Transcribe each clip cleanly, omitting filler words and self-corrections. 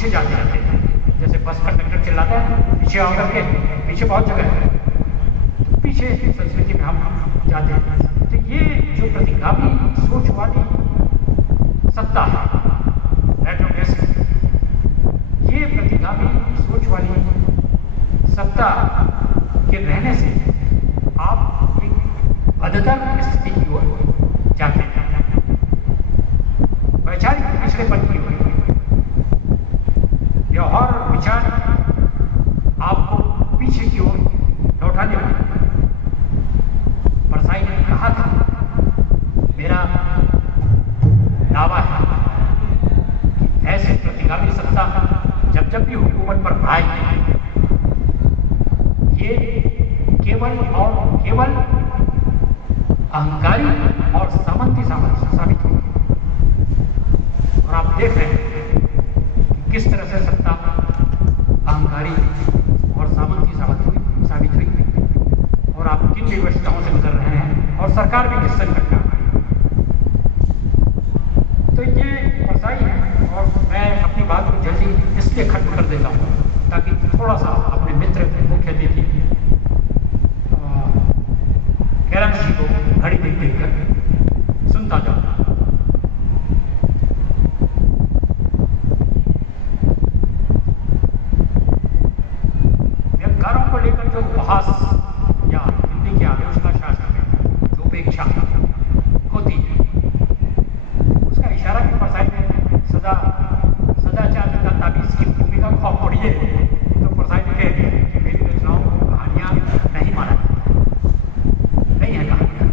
पीछे जाते जाते, जैसे बस कंडक्टर चिल्लाता है पीछे आओ करके, पीछे बहुत जगह है, तो पीछे संस्कृति में हम जाते हैं। तो ये जो प्रतिगामी सोच वाली सत्ता है, रेट्रोग्रेसिव, ये प्रतिगामी सोच वाली सत्ता के रहने से आप एक अधतर स्थिति की ओर जाते हैं, वैचारिक पिछड़ेपन की ओर। व्यवहार और विचार आपको पीछे की ओर लौटाने वाले। परसाई ने कहा था, मेरा दावा है कि ऐसे प्रतिगामी सत्ता जब भी हुकूमत पर आए, ये केवल और केवल अहंकारी और सामंती साबित होगी। और आप देख रहे हैं कि किस तरह से सत्ता अहंकारी और सामंती साबित हुई, और आप किन विवशताओं से गुजर रहे हैं, और सरकार भी किस संकट में आ गई। तो ये परसाई है, और मैं अपनी बात को जल्दी इसलिए खत्म कर देता हूँ ताकि थोड़ा सा अपने मित्र मुख्य अतिथि कैलाश जी को घड़ी देख कर सुनता जाऊँ। व्यवहारों को लेकर जो बहस या हिंदी के आलोचना शास्त्र में जो उपेक्षा होती है, उसका इशारा भी परसाई ने सदाचार तथा ताबीज की भूमिका को आप पढ़िए तो परसाई ने कह दिया कि मेरी रचनाओं को कहानियाँ नहीं माना नहीं है कहानियाँ।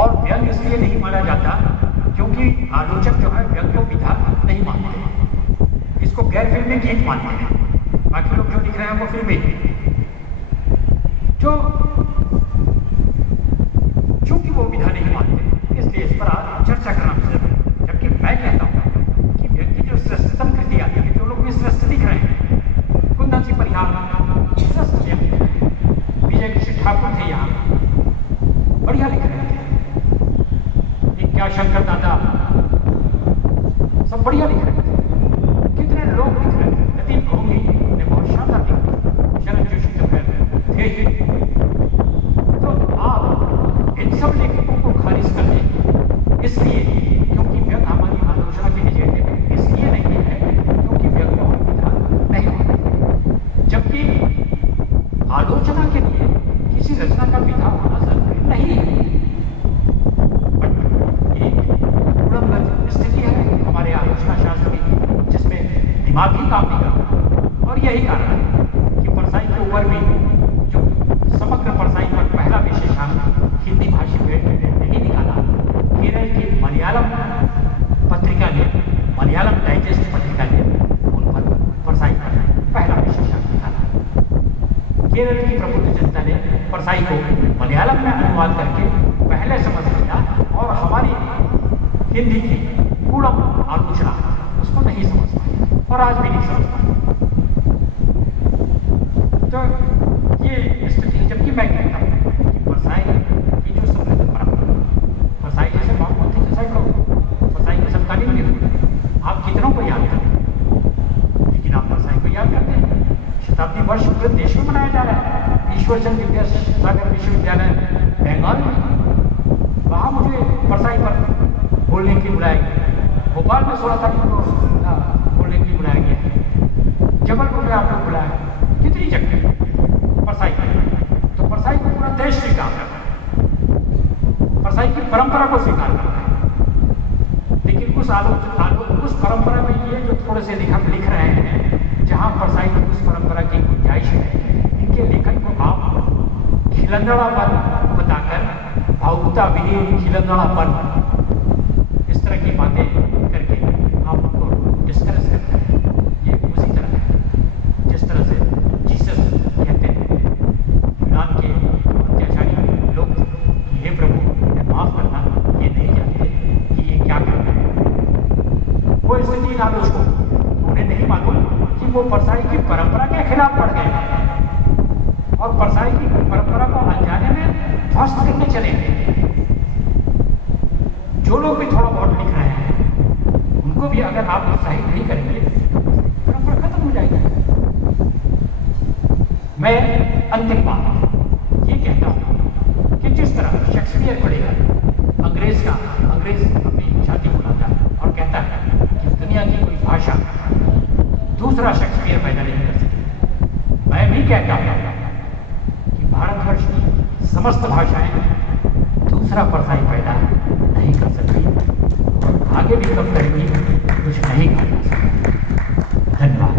और व्यंग इसलिए नहीं माना जाता क्योंकि आलोचक जो है व्यंग को विधा नहीं मानते, इसको गैर फिल्मी गीत मानते हैं। बाकी लोग जो लिख रहे हैं वो फिल्मी जो चूंकि वो विधा नहीं मानते, इसलिए इस पर आज चर्चा करना जरूरी है। जबकि मैं कहता हूँ कि व्यंग की जो श्रेष्ठतम कृति आती है, जो लोग भी श्रेष्ठ दिख रहे हैं, कुंदन सिंह परिहार श्रेष्ठ विजय कृष्ण ठाकुर थे, यहाँ बढ़िया लिख रहे थे, क्या शंकर दादा सब बढ़िया लिख रहे थे, कितने लोग लिख रहे थे, नदीम भोंगी ने बहुत शानदार लिखा, शरद जोशी तो थे ही। तो आप इन सब लेखकों को खारिज कर दें इसलिए क्योंकि व्यंग हमारी आलोचना के एजेंडे में इसलिए नहीं है क्योंकि व्यंग को विधा नहीं होता, जबकि आलोचना के लिए किसी रचना का विधा होना जरूरी नहीं है। स्थिति है हमारे आलोचना शास्त्र की जिसमें दिमाग ही काम नहीं करता, और यही कारण है कि परसाई के ऊपर भी जो समग्र परसाई पर पहला विशेषांक हिंदी भाषी में नहीं निकाला, केरल की मलयालम पत्रिका ने, मलयालम डाइजेस्ट पत्रिका ने उन पर परसाई पर पहला विशेषांक निकाला। केरल की प्रबुद्ध जनता ने परसाई को मलयालम में अनुवाद करके पहले समझ लिया, और हमारी हिंदी की पूर्ण आलोचना उसको नहीं समझ पाई, और आज भी नहीं समझ पाई। तो ये स्थिति, जबकि मैं कहता हूँ कि परसाई की जो समृद्ध परंपरा, परसाई जैसे बहुत थी सैकड़ों परसाई के समकालीन भी हुए, आप कितनों को याद करते हैं, लेकिन आप परसाई को याद करते हैं। शताब्दी वर्ष पूरे देश में मनाया जा रहा है, ईश्वरचंद्र विद्यासागर विश्वविद्यालय बंगाल में, वहाँ मुझे परसाई पर बोलने के लिए बुलाया गया, भोपाल में 16 तारीख को बोलने के लिए बुलाया गया, जबलपुर में आप लोग बुलाया, कितनी जगह परसाई तो परसाई को पूरा देश स्वीकार करता है, परसाई की परंपरा को स्वीकार करता है। लेकिन उस परंपरा में ये जो थोड़े से लेखक लिख रहे हैं, जहाँ परसाई की उस परंपरा की गुंजाइश है, इनके लेखन को आप खिलंदड़ापन बताकर, भावुकता विहीन खिलंदड़ापन इस तरह की बातें करके आप उनको डिस्करेज करते हैं। ये उसी तरह है जिस तरह से जीसस कहते हैं यूनान के अत्याचारी लोग, हे प्रभु माफ करना, ये नहीं जानते कि ये क्या करना है। वो स्थिति इन आलोचकों उन्हें नहीं मालूम कि वो परसाई की परंपरा के खिलाफ पड़ गए और परसाई की परंपरा को अनजाने में ध्वस्त करने चले गए। जो लोग भी थोड़ा बहुत लिख रहे हैं उनको भी अगर आप उत्साहित नहीं करें मैं अंतिम बात ये कहता हूँ कि जिस तरह शेक्सपियर को लेकर अंग्रेज अपनी छाती फुलाता है और कहता है कि दुनिया की कोई भाषा दूसरा शेक्सपियर पैदा नहीं कर सकती, मैं भी कहता हूँ कि भारतवर्ष की समस्त भाषाएं दूसरा परसाई पैदा नहीं कर सकती और आगे भी कब करेंगी कुछ नहीं कहा जा सकता। धन्यवाद।